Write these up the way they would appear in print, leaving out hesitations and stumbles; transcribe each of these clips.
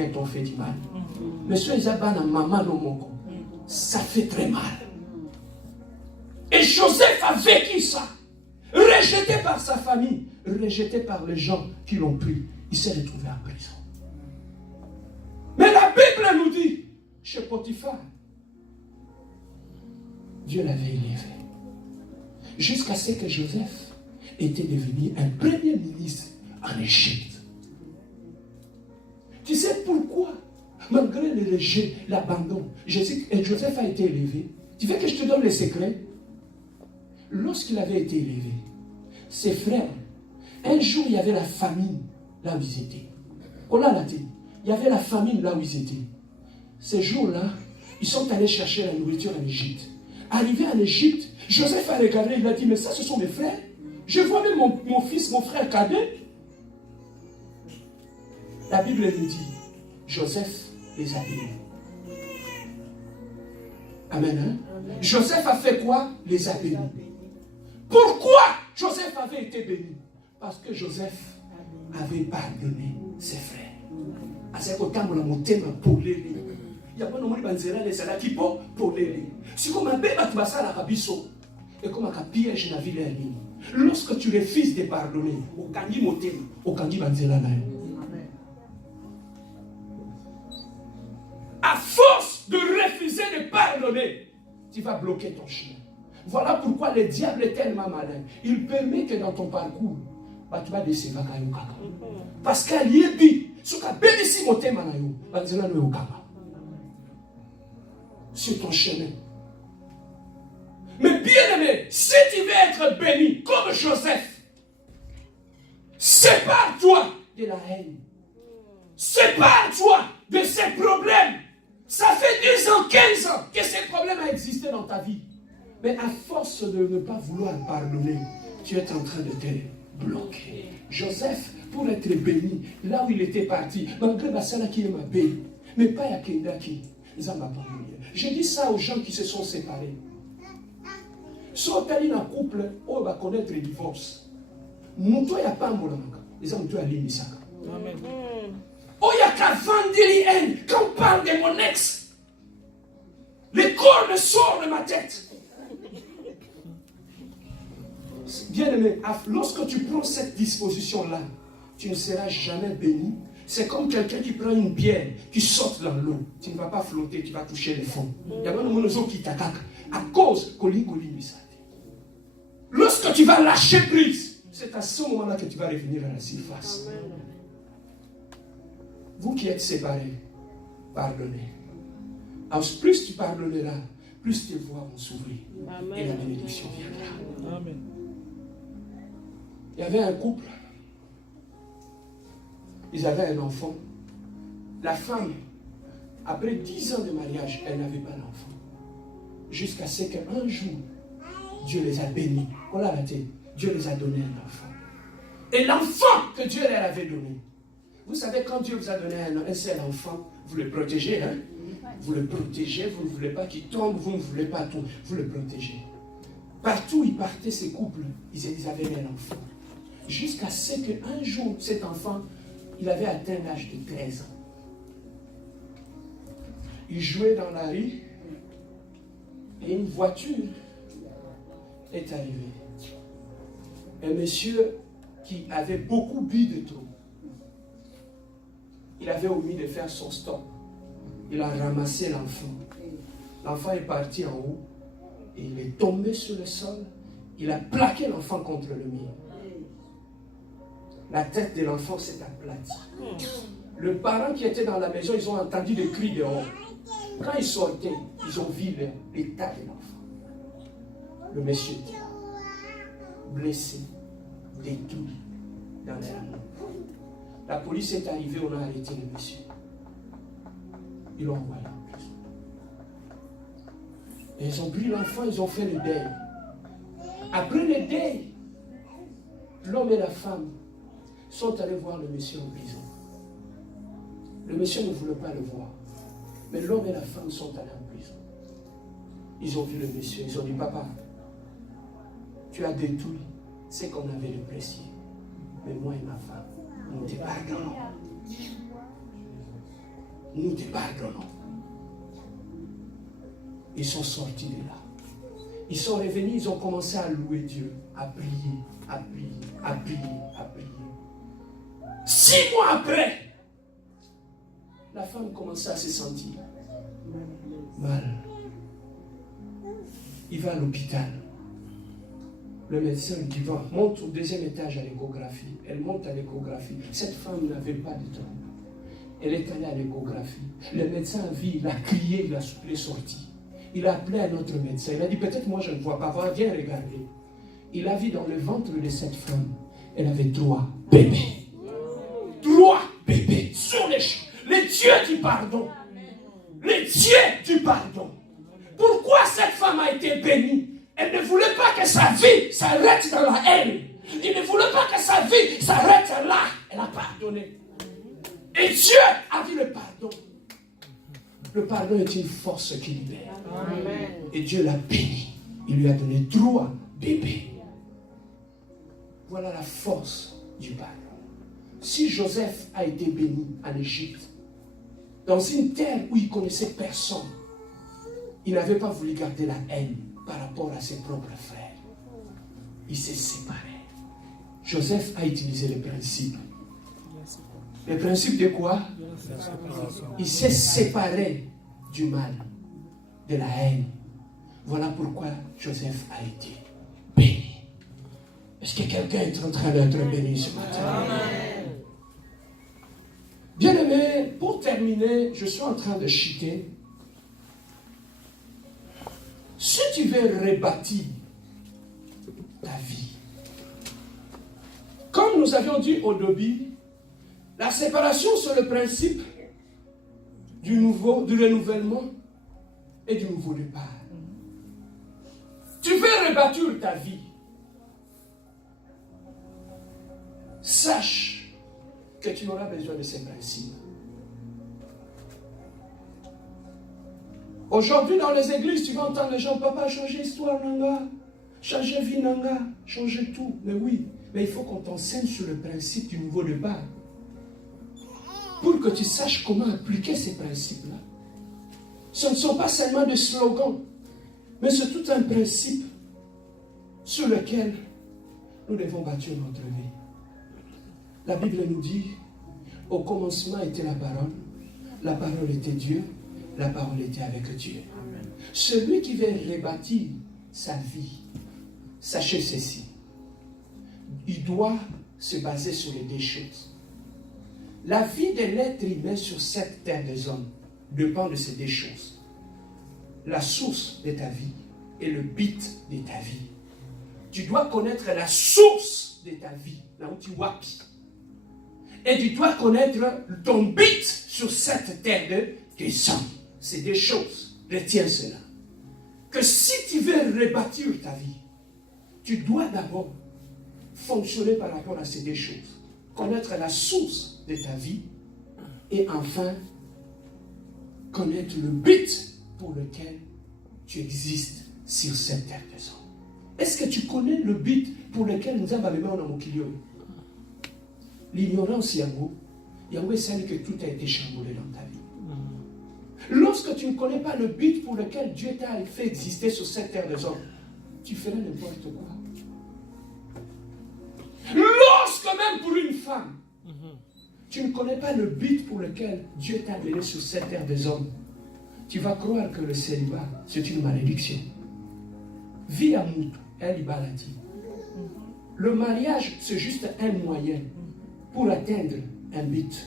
t'ont fait du mal. Monsieur Isabana, maman no moko, ça fait très mal. Et Joseph a vécu ça. Rejeté par sa famille, rejeté par les gens qui l'ont pris. Il s'est retrouvé en prison. Mais la Bible nous dit, chez Potiphar, Dieu l'avait élevé. Jusqu'à ce que Joseph était devenu un premier ministre en Égypte. Tu sais pourquoi, malgré le rejet, l'abandon, Joseph a été élevé. Tu veux que je te donne le secret? Lorsqu'il avait été élevé, ses frères, un jour il y avait la famine là où ils étaient. On a la tête. Il y avait la famine là où ils étaient. Ces jours-là, ils sont allés chercher la nourriture en Égypte. Arrivé en Égypte, Joseph a regardé, il a dit, mais ça ce sont mes frères. Je vois même mon fils, mon frère cadet. La Bible nous dit, Joseph les a bénis. Amen. Hein? Amen. Joseph a fait quoi? Les a bénis. Pourquoi Joseph avait été béni? Parce que Joseph avait pardonné ses frères. C'est pour ça il y a pas de banzera les salaki pour les. Si comme un bébé tu vas ça la kabiso et comme un piège na ville ali. Lorsque tu refuses de pardonner, au kangi motema, au kangi banzera na yo. À force de refuser de pardonner, tu vas bloquer ton chemin. Voilà pourquoi le diable est tellement malin. Il permet que dans ton parcours, tu vas décevoir kaka. Parce qu'il y a dit, ce que bébé si motema na yo, banzera no yo kaka. Sur ton chemin. Mais bien aimé, si tu veux être béni comme Joseph, sépare-toi de la haine. Sépare-toi de ces problèmes. Ça fait 10 ans, 15 ans que ces problèmes ont existé dans ta vie. Mais à force de ne pas vouloir pardonner, tu es en train de te bloquer. Joseph, pour être béni, là où il était parti, malgré Bassala qui m'a béni, mais pas Yakenda qui. Je dis ça aux gens qui se sont séparés. Si on est dans un couple, on va connaître le divorce. Mouto ya pas molanga. Les hommes tu as l'immisaka. Amen. Oh ya qu'à vendre quand on parle de mon ex, les cornes sortent de ma tête. Bien aimé, lorsque tu prends cette disposition-là, tu ne seras jamais béni. C'est comme quelqu'un qui prend une pierre, qui saute dans l'eau. Tu ne vas pas flotter, tu vas toucher le fond. Il y a même des gens qui t'attaquent à cause de ça. Lorsque tu vas lâcher prise, c'est à ce moment-là que tu vas revenir à la surface. Amen. Vous qui êtes séparés, pardonnez. Alors, plus tu pardonneras, plus tes voix vont s'ouvrir. Et la bénédiction viendra. Amen. Il y avait un couple. Ils avaient un enfant. La femme, après 10 ans de mariage, elle n'avait pas d'enfant. Jusqu'à ce qu'un jour, Dieu les a bénis. Voilà la tête. Dieu les a donné un enfant. Et l'enfant que Dieu leur avait donné. Vous savez, quand Dieu vous a donné un seul enfant, vous le protégez. Hein? Vous le protégez, vous ne voulez pas qu'il tombe, vous ne voulez pas tout. Vous le protégez. Partout où ils partaient, ces couples, ils avaient un enfant. Jusqu'à ce qu'un jour, cet enfant, il avait atteint l'âge de 13 ans. Il jouait dans la rue et une voiture est arrivée. Un monsieur qui avait beaucoup bu de trop. Il avait omis de faire son stop. Il a ramassé l'enfant. L'enfant est parti en haut et il est tombé sur le sol. Il a plaqué l'enfant contre le mur. La tête de l'enfant s'est aplatie. Le parent qui était dans la maison, ils ont entendu des cris dehors. Quand ils sortaient, ils ont vu l'état de l'enfant. Le monsieur blessé, détruit dans l'air. La police est arrivée, on a arrêté le monsieur. Ils l'ont envoyé en prison. Et ils ont pris l'enfant, ils ont fait le deuil. Après le deuil, l'homme et la femme sont allés voir le monsieur en prison. Le monsieur ne voulait pas le voir. Mais l'homme et la femme sont allés en prison. Ils ont vu le monsieur, ils ont dit, papa, tu as détruit ce qu'on avait de précieux. Mais moi et ma femme, nous te pardonnons. nous te pardonnons. Ils sont sortis de là. Ils sont revenus, ils ont commencé à louer Dieu, à prier, à prier, à prier, à prier. 6 mois après, la femme commençait à se sentir mal. Il va à l'hôpital. Le médecin lui dit, va, monte au 2e étage à l'échographie. Elle monte à l'échographie. Cette femme n'avait pas de temps. Elle est allée à l'échographie. Le médecin a vu, il a crié, il est sorti. Il a appelé un autre médecin. Il a dit, peut-être moi je ne vois pas. Viens regarder. Il a vu dans le ventre de cette femme, elle avait 3 bébés. 3 bébés sur les champs. Les dieux du pardon. Les dieux du pardon. Pourquoi cette femme a été bénie? Elle ne voulait pas que sa vie s'arrête dans la haine. Il ne voulait pas que sa vie s'arrête là. Elle a pardonné. Et Dieu a vu le pardon. Le pardon est une force qui libère. Amen. Et Dieu l'a béni. Il lui a donné 3 bébés. Voilà la force du pardon. Si Joseph a été béni en Égypte, dans une terre où il ne connaissait personne, il n'avait pas voulu garder la haine par rapport à ses propres frères. Il s'est séparé. Joseph a utilisé le principe. Le principe de quoi? Il s'est séparé du mal, de la haine. Voilà pourquoi Joseph a été béni. Est-ce que quelqu'un est en train d'être béni ce matin? Bien-aimé, pour terminer, je suis en train de chuter. Si tu veux rebâtir ta vie, comme nous avions dit au début, la séparation c'est le principe du renouvellement et du nouveau départ. Tu veux rebâtir ta vie. Sache que tu auras besoin de ces principes. Aujourd'hui, dans les églises, tu vas entendre les gens, papa, changer histoire, nanga, changer vie, nanga, changer tout. Mais oui, mais il faut qu'on t'enseigne sur le principe du nouveau départ. Pour que tu saches comment appliquer ces principes-là. Ce ne sont pas seulement des slogans, mais c'est tout un principe sur lequel nous devons bâtir notre vie. La Bible nous dit, au commencement était la parole était Dieu, la parole était avec Dieu. Amen. Celui qui veut rebâtir sa vie, sachez ceci, il doit se baser sur les 2 choses. La vie de l'être humain sur cette terre des hommes dépend de ces 2 choses. La source de ta vie et le but de ta vie. Tu dois connaître la source de ta vie, là où tu wapis. Et tu dois connaître ton but sur cette terre des hommes. C'est 2 choses. Retiens cela. Que si tu veux rebâtir ta vie, tu dois d'abord fonctionner par rapport à ces 2 choses. Connaître la source de ta vie et enfin connaître le but pour lequel tu existes sur cette terre des hommes. Est-ce que tu connais le but pour lequel nous avons mis en Mokilio? L'ignorance, Yango est celle que tout a été chamboulé dans ta vie. Lorsque tu ne connais pas le but pour lequel Dieu t'a fait exister sur cette terre des hommes, tu ferais n'importe quoi. Lorsque même pour une femme, tu ne connais pas le but pour lequel Dieu t'a amené sur cette terre des hommes, tu vas croire que le célibat, c'est une malédiction. Vie à Moutou, elle l'a dit. Le mariage, c'est juste un moyen pour atteindre un but.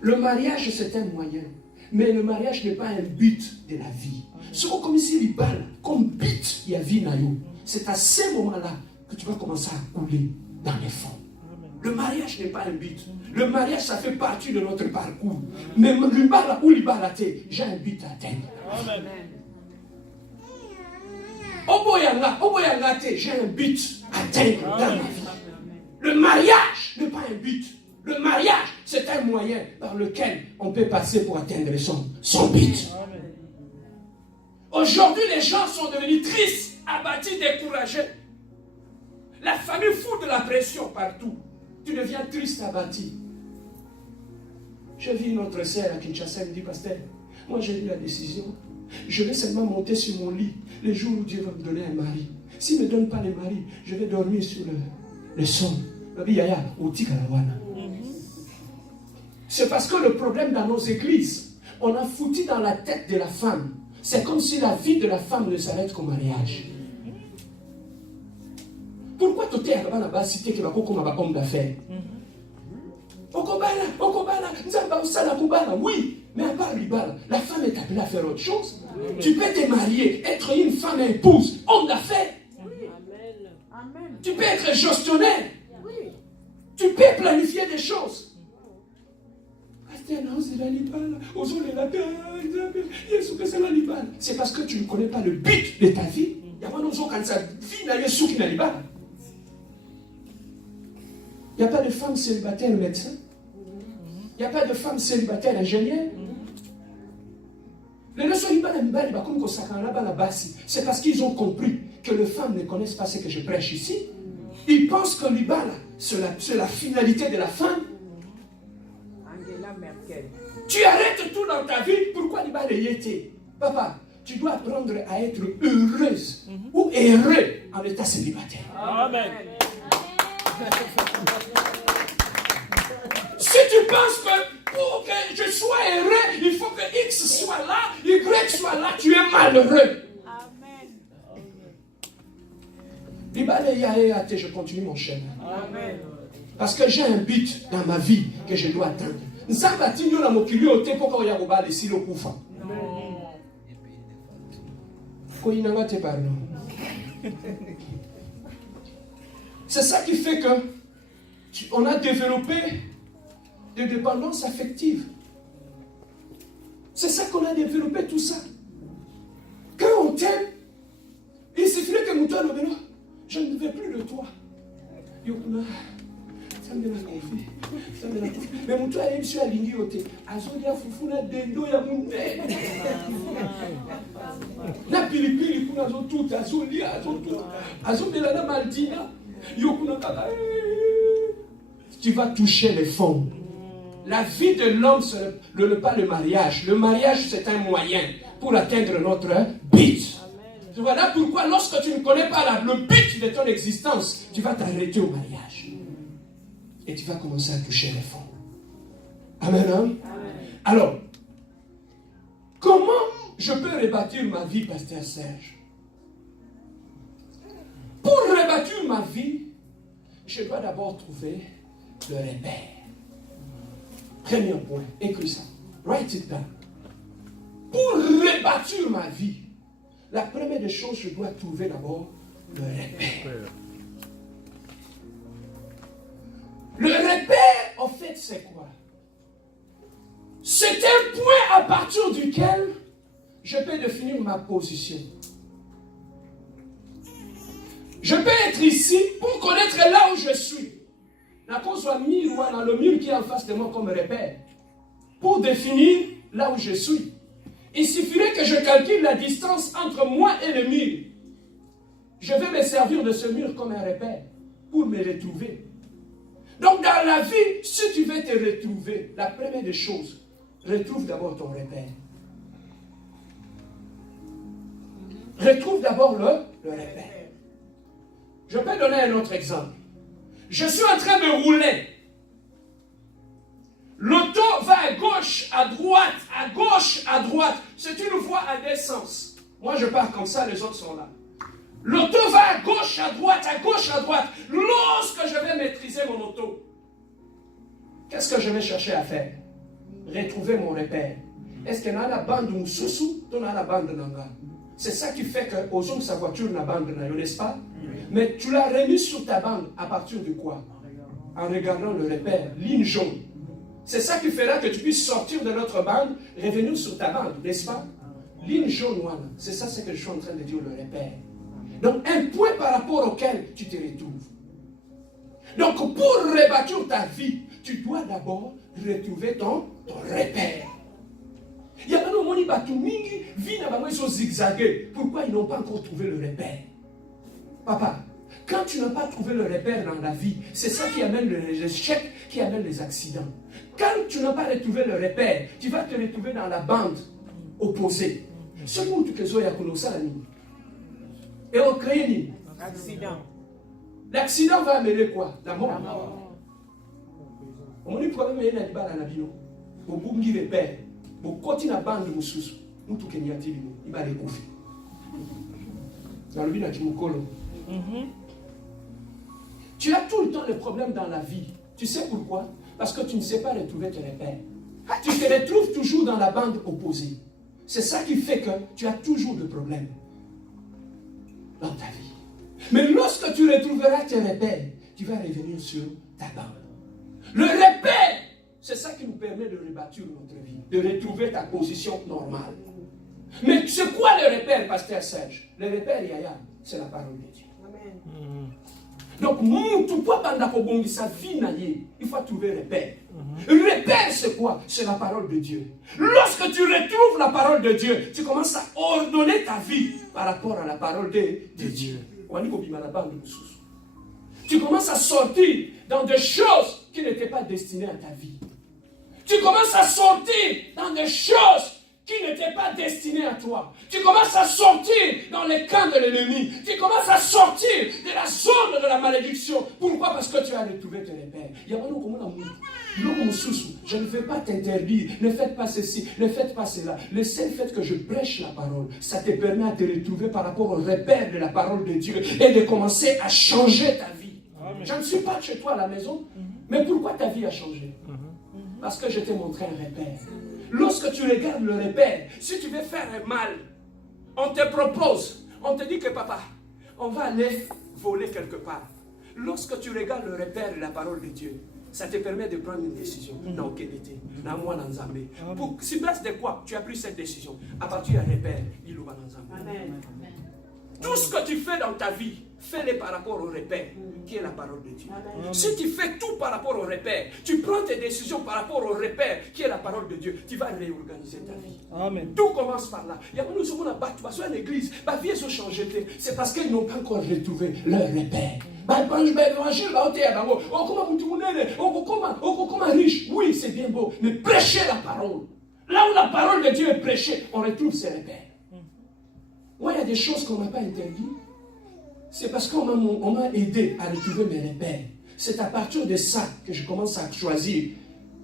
Le mariage, c'est un moyen. Mais le mariage n'est pas un but de la vie. C'est comme si il parle, comme but, il y a vie. C'est à ce moment-là que tu vas commencer à couler dans les fonds. Le mariage n'est pas un but. Le mariage, ça fait partie de notre parcours. Mais j'ai un but à atteindre. Amen. J'ai un but à atteindre dans ma vie. Le mariage n'est pas un but. Le mariage, c'est un moyen par lequel on peut passer pour atteindre son but. Aujourd'hui, les gens sont devenus tristes, abattus, découragés. La famille fout de la pression partout. Tu deviens triste, abattu. J'ai vu une autre sœur à Kinshasa, elle me dit, pasteur, moi j'ai eu la décision. Je vais seulement monter sur mon lit les jours où Dieu va me donner un mari. S'il ne me donne pas le mari, je vais dormir sur le sol. C'est parce que le problème dans nos églises, on a foutu dans la tête de la femme. C'est comme si la vie de la femme ne s'arrête qu'au mariage. Pourquoi tu es là-bas si tu es comme un homme d'affaires? Oui, mais à part l'ibala, la femme est appelée à faire autre chose. Tu peux te marier, être une femme épouse, homme d'affaires. Tu peux être gestionnaire. Tu peux planifier des choses. C'est parce que tu ne connais pas le but de ta vie. Il n'y a pas de femme célibataire médecin. Il n'y a pas de femme célibataire ingénieur. C'est parce qu'ils ont compris que les femmes ne connaissent pas ce que je prêche ici. Ils pensent que l'Ibala, c'est la finalité de la femme. Angela Merkel. Tu arrêtes tout dans ta vie. Pourquoi l'Ibala y était? Papa, tu dois apprendre à être heureuse ou heureux en état célibataire. Amen. Si tu penses que pour que je sois heureux, il faut que X soit là, Y soit là, tu es malheureux. Amen. Je continue mon chemin. Amen. Parce que j'ai un but dans ma vie que je dois atteindre. C'est ça qui fait que on a développé des dépendances affectives. C'est ça qu'on a développé tout ça. Quand on t'aime, il suffirait que nous te le bénisse. Je ne veux plus de toi. Mais mon toit est sur la ligne. Azolia fufuna dendo ya munde. Na pilipili kuna zo tout azolia azoto. Azobela na maldina. Yokuna kaka. Tu vas toucher les fonds. La vie de l'homme, ce n'est pas le mariage. Le mariage, c'est un moyen pour atteindre notre but. Voilà pourquoi, lorsque tu ne connais pas le but de ton existence, tu vas t'arrêter au mariage. Et tu vas commencer à toucher les fonds. Amen. Amen. Alors, comment je peux rebâtir ma vie, pasteur Serge? Pour rebâtir ma vie, je dois d'abord trouver le repère. Premier point, écris ça. Write it down. Pour rebâtir ma vie, la première des choses, je dois trouver d'abord le repère. Le repère, en fait, c'est quoi? C'est un point à partir duquel je peux définir ma position. Je peux être ici pour connaître là où je suis. La cause soit mire ou dans le mur qui est en face de moi comme repère. Pour définir là où je suis. Il suffirait que je calcule la distance entre moi et le mur. Je vais me servir de ce mur comme un repère pour me retrouver. Donc dans la vie, si tu veux te retrouver, la première des choses, retrouve d'abord ton repère. Retrouve d'abord le repère. Je peux donner un autre exemple. Je suis en train de rouler. L'auto va à gauche, à droite, à gauche, à droite. C'est une voie à deux sens. Moi, je pars comme ça, les autres sont là. L'auto va à gauche, à droite, à gauche, à droite. Lorsque je vais maîtriser mon auto, qu'est-ce que je vais chercher à faire? Retrouver mon repère. Est-ce qu'il y a la bande ou sous ou la bande nanga? C'est ça qui fait que aux hommes sa voiture n'a bande, n'est-ce pas? Mais tu l'as remis sur ta bande à partir de quoi? En regardant le repère, ligne jaune. C'est ça qui fera que tu puisses sortir de notre bande, revenir sur ta bande, n'est-ce pas? Ligne jaune, c'est ça ce que je suis en train de dire, le repère. Donc, un point par rapport auquel tu te retrouves. Donc, pour rebâtir ta vie, tu dois d'abord retrouver ton repère. Il y a des gens qui vivent zigzaguer. Pourquoi ils n'ont pas encore trouvé le repère? Papa, quand tu n'as pas trouvé le repère dans la vie, c'est ça qui amène les échecs, qui amène les accidents. quand tu n'as pas retrouvé le repère, tu vas te retrouver dans la bande opposée. Ce monde que Zoya connaissait, et au créé, Accident. l'accident va amener quoi? La mort. La mort. On dit problème est dans le bar à Nabino. Au bout de repère, au côté de la bande de Moussous, nous tout Kenyati, il va découvrir. Dans le village de Mukolo. Tu as tout le temps des problèmes dans la vie. Tu sais pourquoi? Parce que tu ne sais pas retrouver tes repères. Tu te retrouves toujours dans la bande opposée. C'est ça qui fait que tu as toujours des problèmes dans ta vie. Mais lorsque tu retrouveras tes repères, tu vas revenir sur ta bande. Le repère, c'est ça qui nous permet de rebâtir notre vie, de retrouver ta position normale. Mais c'est quoi le repère, pasteur Serge? Le repère, Yaya, c'est la parole de Dieu. Amen. Donc, sa vie, il faut trouver le repère. Le repère, c'est quoi? C'est la parole de Dieu. Lorsque tu retrouves la parole de Dieu, tu commences à ordonner ta vie par rapport à la parole de Dieu. Tu commences à sortir dans des choses qui n'étaient pas destinées à ta vie. Tu commences à sortir dans des choses qui n'étaient pas destinées à toi. Tu commences à sortir dans les camps de l'ennemi. Tu commences à sortir de la zone de la malédiction. Pourquoi? Parce que tu as retrouvé tes repères. Je ne vais pas t'interdire. Ne faites pas ceci. Ne faites pas cela. Le seul fait que je prêche la parole, ça te permet à te retrouver par rapport au repère de la parole de Dieu et de commencer à changer ta vie. Amen. Je ne suis pas chez toi à la maison, mais pourquoi ta vie a changé? Parce que je t'ai montré un repère. Lorsque tu regardes le repère, si tu veux faire un mal, on te propose, on te dit que papa, on va aller voler quelque part. Lorsque tu regardes le repère de la parole de Dieu, ça te permet de prendre une décision. Dans Kénété, dans moi, dans Zambé. Pour si base de quoi tu as pris cette décision? À partir d'un repère, il va dans Zambé. Amen. Tout ce que tu fais dans ta vie, fais-le par rapport au repère, qui est la parole de Dieu. Amen. Si tu fais tout par rapport au repère, tu prends tes décisions par rapport au repère, qui est la parole de Dieu, tu vas réorganiser ta vie. Amen. Tout commence par là. Il y a nous sommes à l'église, ma vie est changée. C'est parce qu'ils n'ont pas encore retrouvé leur repère. Riche, oui, c'est bien beau, mais prêcher la parole. Là où la parole de Dieu est prêchée, on retrouve ses repères. Moi, il y a des choses qu'on n'a pas interdites. C'est parce qu'on m'a aidé à retrouver mes repères. C'est à partir de ça que je commence à choisir.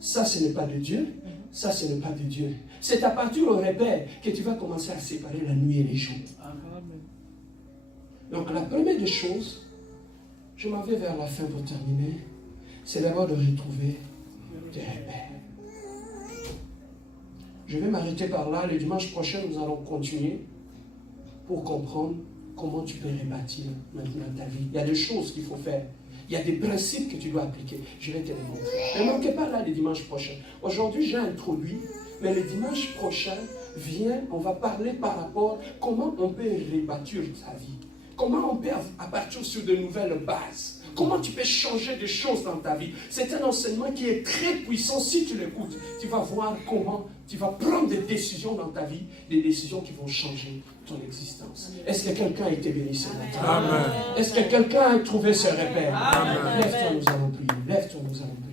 Ça, ce n'est pas de Dieu. Ça, ce n'est pas de Dieu. C'est à partir au repère que tu vas commencer à séparer la nuit et les jours. Donc, la première des choses, je m'en vais vers la fin pour terminer, c'est d'abord de retrouver tes repères. Je vais m'arrêter par là. Le dimanche prochain, nous allons continuer pour comprendre comment tu peux rebâtir maintenant ta vie. Il y a des choses qu'il faut faire. Il y a des principes que tu dois appliquer. Je vais te les montrer. Ne manquez pas là le dimanche prochain. Aujourd'hui, j'ai introduit, mais le dimanche prochain, on va parler par rapport à comment on peut rebâtir ta vie. Comment on peut, à partir sur de nouvelles bases, comment tu peux changer des choses dans ta vie. C'est un enseignement qui est très puissant. Si tu l'écoutes, tu vas voir comment tu vas prendre des décisions dans ta vie, des décisions qui vont changer ton existence. Est-ce que quelqu'un a été béni ce matin? Amen. Est-ce que quelqu'un a trouvé ce repère? Lève-toi, nous allons prier. Lève-toi, nous allons prier.